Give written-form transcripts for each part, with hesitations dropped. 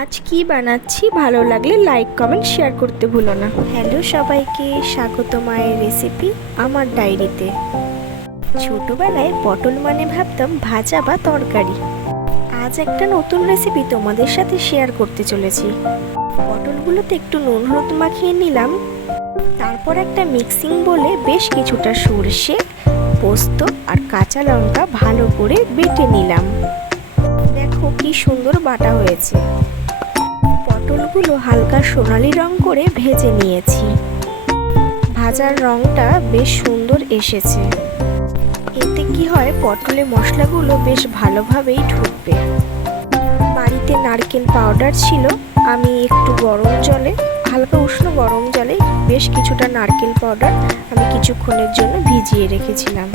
আজ কি বানাচ্ছি ভালো লাগলে লাইক কমেন্ট শেয়ার করতে ভুলো না। হ্যালো সবাইকে, স্বাগত মায়ের রেসিপি আমার ডায়েরিতে। ছোটবেলায় পটল মানে ভাবতাম ভাজা বা তরকারি। আজ একটা নতুন রেসিপি তোমাদের সাথে শেয়ার করতে চলেছি। পটলগুলোতে একটু নুন হলুদ মাখিয়ে নিলাম, তারপর একটা মিক্সিং বলে বেশ কিছুটা সর্ষে, পোস্ত আর কাঁচা লঙ্কা ভালো করে বেটে নিলাম। দেখো কি সুন্দর বাটা হয়েছে। পটলগুলো হালকা সোনালি রং করে ভেজে নিয়েছি। ভাজার রংটা বেশ সুন্দর এসেছে। এতে কি হয়, পটলে মশলাগুলো বেশ ভালোভাবেই ঢুকবে। বাড়িতে নারকেল পাউডার ছিল, আমি একটু গরম জলে, হালকা উষ্ণ গরম জলে বেশ কিছুটা নারকেল পাউডার আমি কিছুক্ষণের জন্য ভিজিয়ে রেখেছিলাম।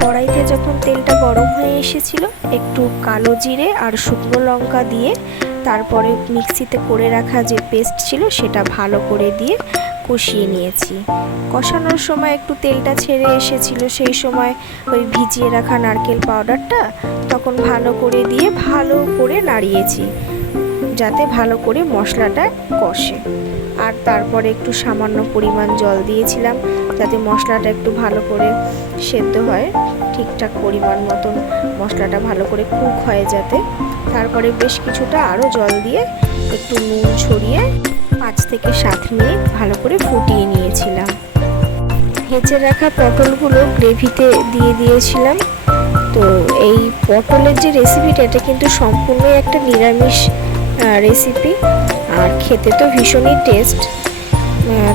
কড়াইতে যখন তেলটা গরম হয়ে এসেছিল, একটু কালো জিরে আর শুকনো লঙ্কা দিয়ে তারপরে মিক্সিতে করে রাখা যে পেস্ট ছিল সেটা ভালো করে দিয়ে কষিয়ে নিয়েছি। কষানোর সময় একটু তেলটা ছেড়ে এসেছিল, সেই সময় ওই ভিজিয়ে রাখা নারকেল পাউডারটা তখন ভালো করে দিয়ে ভালো করে নাড়িয়েছি, যাতে ভালো করে মশলাটা কষে। আর তারপরে একটু সামান্য পরিমাণ জল দিয়েছিলাম, যাতে মশলাটা একটু ভালো করে সেদ্ধ হয়, ঠিকঠাক পরিমাণ মতন মশলাটা ভালো করে কুক হয় যাতে। তারপরে বেশ কিছুটা আরও জল দিয়ে একটু নুন ছড়িয়ে 5 থেকে 7 মিনিট ভালো করে ফুটিয়ে নিয়েছিলাম। ভেজে রাখা পটলগুলো গ্রেভিতে দিয়ে দিয়েছিলাম। তো এই পটলের যে রেসিপিটা, এটা কিন্তু সম্পূর্ণই একটা নিরামিষ রেসিপি, আর খেতে তো ভীষণই টেস্ট।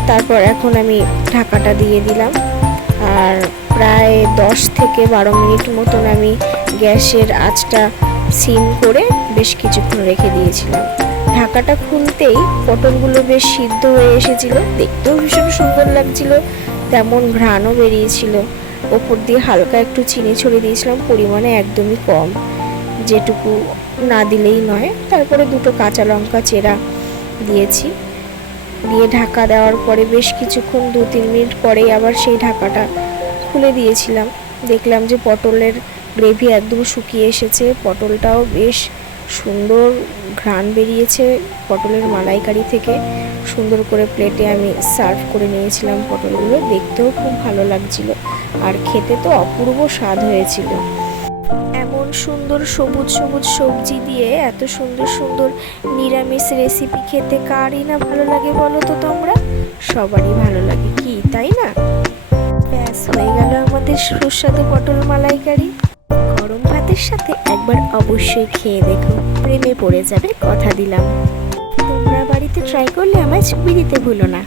তারপর এখন আমি ঢাকাটা দিয়ে দিলাম, আর প্রায় 10 থেকে 12 মিনিট মতন আমি গ্যাসের আঁচটা সিম করে বেশ কিছুক্ষণ রেখে দিয়েছিলাম। ঢাকাটা খুলতেই পটলগুলো বেশ সিদ্ধ হয়ে এসেছিল, দেখতেও ভীষণ সুন্দর লাগছিল, তেমন ঘ্রাণও বেরিয়েছিল। ওপর দিয়ে হালকা একটু চিনি ছড়িয়ে দিয়েছিলাম, পরিমাণে একদমই কম, যেটুকু না দিলেই নয়। তারপরে 2টো কাঁচা লঙ্কা চেরা দিয়েছি, দিয়ে ঢাকা দেওয়ার পরে বেশ কিছুক্ষণ 2-3 মিনিট পরেই আবার সেই ঢাকাটা খুলে দিয়েছিলাম। দেখলাম যে পটলের গ্রেভি একদম শুকিয়ে এসেছে, পটলটাও বেশ সুন্দর ঘ্রাণ বেরিয়েছে পটলের মালাইকারি থেকে। সুন্দর করে প্লেটে আমি সার্ভ করে নিয়েছিলাম পটলগুলো, দেখতেও খুব ভালো লাগছিল, আর খেতে তো অপূর্ব স্বাদ হয়েছিল। এমন সুন্দর সবুজ সবুজ সবজি দিয়ে এত সুন্দর সুন্দর নিরামিষ রেসিপি খেতে কারই না ভালো লাগে বলো তো তোমরা? সবারই ভালো লাগে, কি তাই না? ব্যাস হয়ে গেল আমাদের সুস্বাদু পটল মালাইকারি। গরম ভাতের সাথে একবার অবশ্যই খেয়ে দেখো, প্রেমে পড়ে যাবে, কথা দিলাম। তোমরা বাড়িতে ট্রাই করলে আমায় ছবি দিতে ভুলো না।